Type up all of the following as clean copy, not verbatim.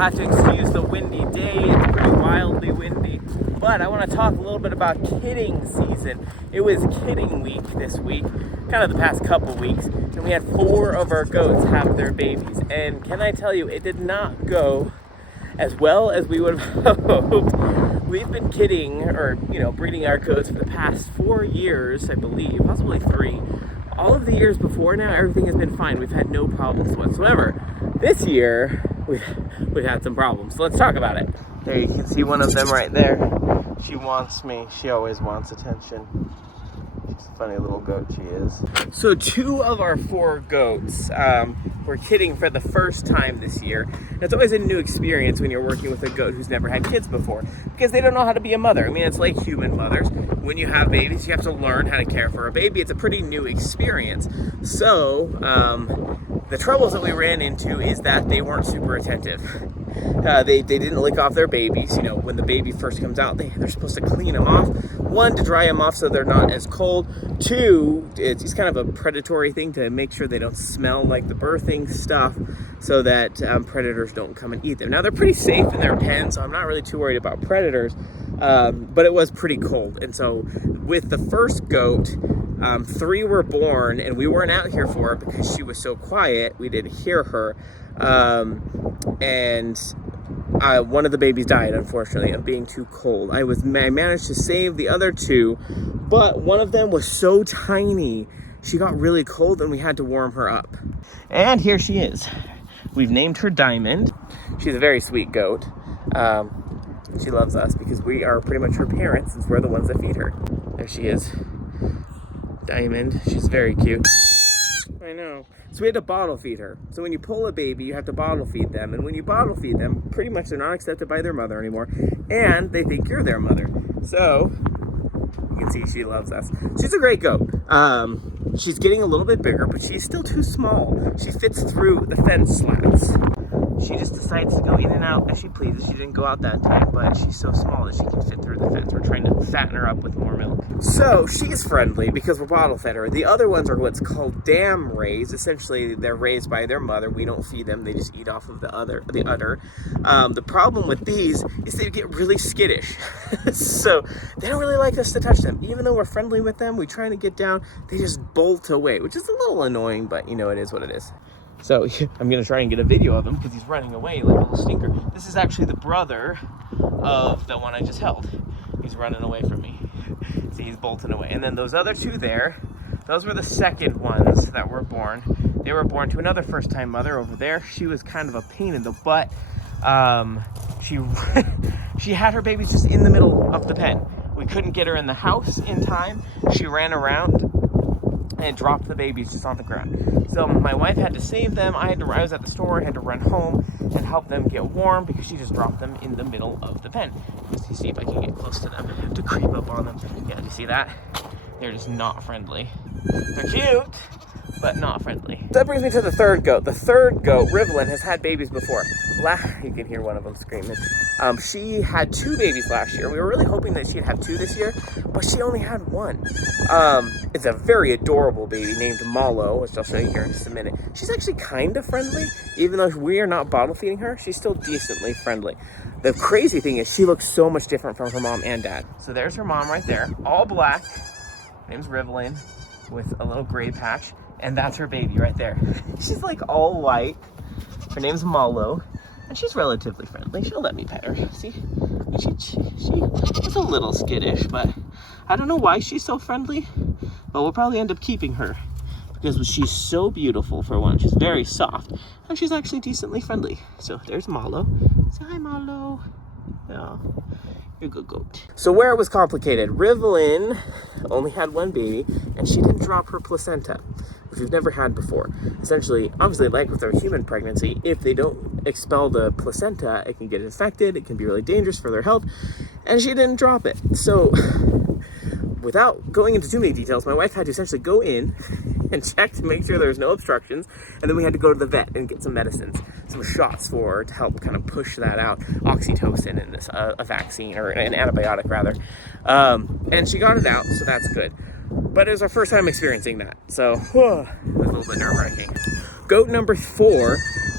have to excuse the windy day. It's pretty wildly windy. But I want to talk a little bit about kidding season. It was kidding week this week, kind of the past couple weeks, and we had 4 of our goats have their babies. And can I tell you, it did not go as well as we would have hoped. We've been kidding, or breeding our goats for the past 4 years, I believe, possibly 3. All of the years before now, everything has been fine. We've had no problems whatsoever. This year, we've had some problems. So let's talk about it. There you can see one of them right there. She wants me. She always wants attention. She's a funny little goat, she is. So 2 of our 4 goats were kidding for the first time this year. And it's always a new experience when you're working with a goat who's never had kids before, because they don't know how to be a mother. I mean, it's like human mothers. When you have babies, you have to learn how to care for a baby. It's a pretty new experience. So the troubles that we ran into is that they weren't super attentive. They didn't lick off their babies. When the baby first comes out, they're supposed to clean them off. 1, to dry them off so they're not as cold. 2, it's kind of a predatory thing to make sure they don't smell like the birthing stuff, so that predators don't come and eat them. Now, they're pretty safe in their pen, so I'm not really too worried about predators, but it was pretty cold. And so with the first goat, 3 were born, and we weren't out here for it because she was so quiet. We didn't hear her. And one of the babies died, unfortunately, of being too cold. I managed to save the other 2, but one of them was so tiny, she got really cold and we had to warm her up. And here she is. We've named her Diamond. She's a very sweet goat. She loves us because we are pretty much her parents, since we're the ones that feed her. There she is. Diamond. She's very cute. I know. So we had to bottle feed her. So when you pull a baby, you have to bottle feed them. And when you bottle feed them, pretty much they're not accepted by their mother anymore. And they think you're their mother. So you can see she loves us. She's a great goat. She's getting a little bit bigger, but she's still too small. She fits through the fence slats. She just decides to go in and out as she pleases. She didn't go out that time, but she's so small that she can fit through the fence. We're trying to fatten her up with more milk. So she's friendly because we're bottle fed her. The other ones are what's called dam raised. Essentially, they're raised by their mother. We don't feed them. They just eat off of the udder. The problem with these is they get really skittish. So they don't really like us to touch them. Even though we're friendly with them, we try to get down, they just bolt away, which is a little annoying, but it is what it is. So I'm going to try and get a video of him because he's running away like a little stinker. This is actually the brother of the one I just held. He's running away from me. See, he's bolting away. And then those other 2 there, those were the second ones that were born. They were born to another first-time mother over there. She was kind of a pain in the butt. She had her babies just in the middle of the pen. We couldn't get her in the house in time. She ran around and dropped the babies just on the ground. So my wife had to save them. I was at the store, I had to run home and help them get warm because she just dropped them in the middle of the pen. Let's see if I can get close to them. I have to creep up on them. Yeah, do you see that? They're just not friendly. They're cute, but not friendly. So that brings me to the 3rd goat. The 3rd goat, Rivelin, has had babies before. You can hear one of them screaming. She had 2 babies last year. We were really hoping that she'd have 2 this year, but she only had 1. It's a very adorable baby named Malo, which I'll show you here in just a minute. She's actually kind of friendly. Even though we are not bottle feeding her, she's still decently friendly. The crazy thing is she looks so much different from her mom and dad. So there's her mom right there, all black. Her name's Rivelin, with a little gray patch. And that's her baby right there. She's like all white. Her name's Malo. And she's relatively friendly. She'll let me pet her. See? She's a little skittish, but I don't know why she's so friendly. But we'll probably end up keeping her because she's so beautiful, for one. She's very soft. And she's actually decently friendly. So there's Malo. Say hi, Malo. Yeah. You're a good goat. So where it was complicated, Rivelin only had 1 baby, and she didn't drop her placenta, which we've never had before. Essentially, obviously, like with a human pregnancy, if they don't expel the placenta, it can get infected, it can be really dangerous for their health, and she didn't drop it. So without going into too many details, my wife had to essentially go in and check to make sure there was no obstructions, and then we had to go to the vet and get some medicines, some shots to help kind of push that out, oxytocin and a vaccine, or an antibiotic rather, and she got it out, so that's good. But it was our first time experiencing that, so it was a little bit nerve-wracking. Goat number 4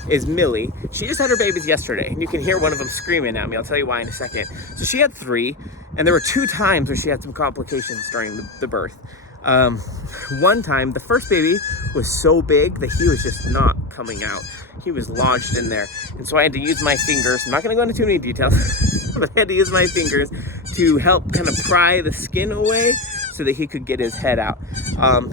is Millie. She just had her babies yesterday, and you can hear one of them screaming at me. I'll tell you why in a second. So she had 3, and there were 2 times where she had some complications during the birth. One time, the first baby was so big that he was just not coming out. He was lodged in there, and so I had to use my fingers. I'm not going to go into too many details, but I had to use my fingers to help kind of pry the skin away so that he could get his head out.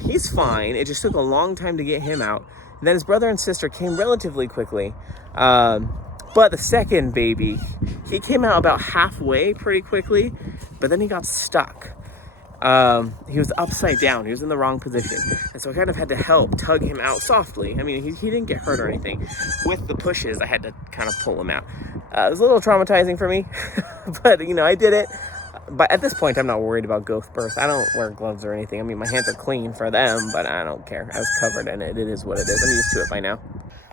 He's fine. It just took a long time to get him out. And then his brother and sister came relatively quickly. But the second baby, he came out about halfway pretty quickly, but then he got stuck. He was upside down. He was in the wrong position. And so I kind of had to help tug him out softly. I mean, he didn't get hurt or anything. With the pushes, I had to kind of pull him out. It was a little traumatizing for me, but you know, I did it. But at this point, I'm not worried about ghost birth. I don't wear gloves or anything. I mean, my hands are clean for them, but I don't care. I was covered in it. It is what it is. I'm used to it by now.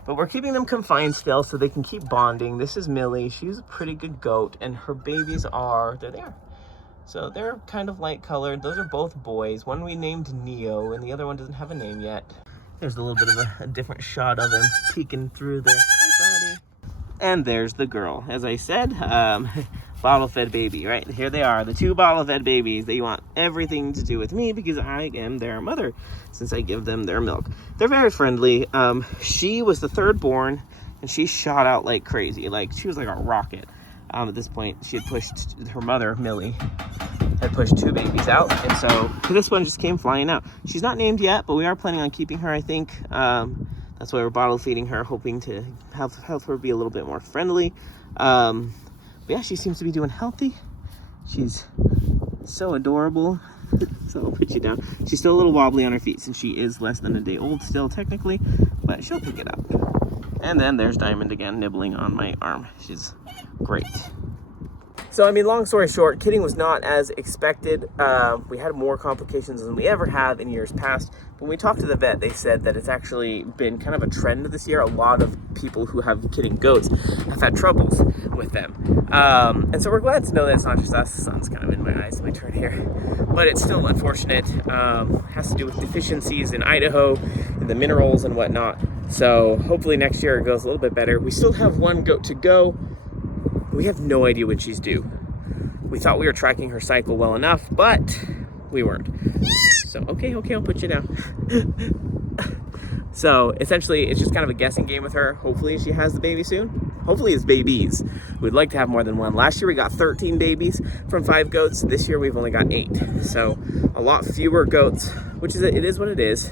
But we're keeping them confined still so they can keep bonding. This is Millie. She's a pretty good goat, and her babies they're there. So they're kind of light colored. Those are both boys. One we named Neo, and the other one doesn't have a name yet. There's a little bit of a different shot of him peeking through the... Hi, buddy. And there's the girl. As I said, bottle-fed baby, right? Here they are, the 2 bottle-fed babies. They want everything to do with me because I am their mother, since I give them their milk. They're very friendly. She was the 3rd born, and she shot out like crazy. Like, she was like a rocket. At this point, she had pushed, her mother, Millie, had pushed 2 babies out, and so this one just came flying out. She's not named yet, but we are planning on keeping her, I think. That's why we're bottle feeding her, hoping to help her be a little bit more friendly. But yeah, she seems to be doing healthy. She's so adorable. So I'll put you down. She's still a little wobbly on her feet since she is less than a day old still technically, but she'll pick it up. And then there's Diamond again, nibbling on my arm. She's great. So, I mean, long story short, kidding was not as expected. We had more complications than we ever have in years past. When we talked to the vet, they said that it's actually been kind of a trend this year. A lot of people who have kidding goats have had troubles with them. And so we're glad to know that it's not just us. The sun's kind of in my eyes, my turn here. But it's still unfortunate. It has to do with deficiencies in Idaho, and the minerals and whatnot. So hopefully next year it goes a little bit better. We still have 1 goat to go. We have no idea when she's due. We thought we were tracking her cycle well enough, but we weren't. So, okay, I'll put you down. So, essentially, it's just kind of a guessing game with her. Hopefully she has the baby soon. Hopefully it's babies. We'd like to have more than 1. Last year we got 13 babies from 5 goats. This year we've only got 8. So, a lot fewer goats, which is it is what it is.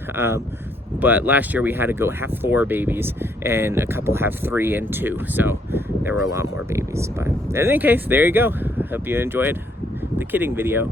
But last year we had a goat have 4 babies, and a couple have 3 and 2. So there were a lot more babies. But in any case, there you go. I hope you enjoyed the kidding video.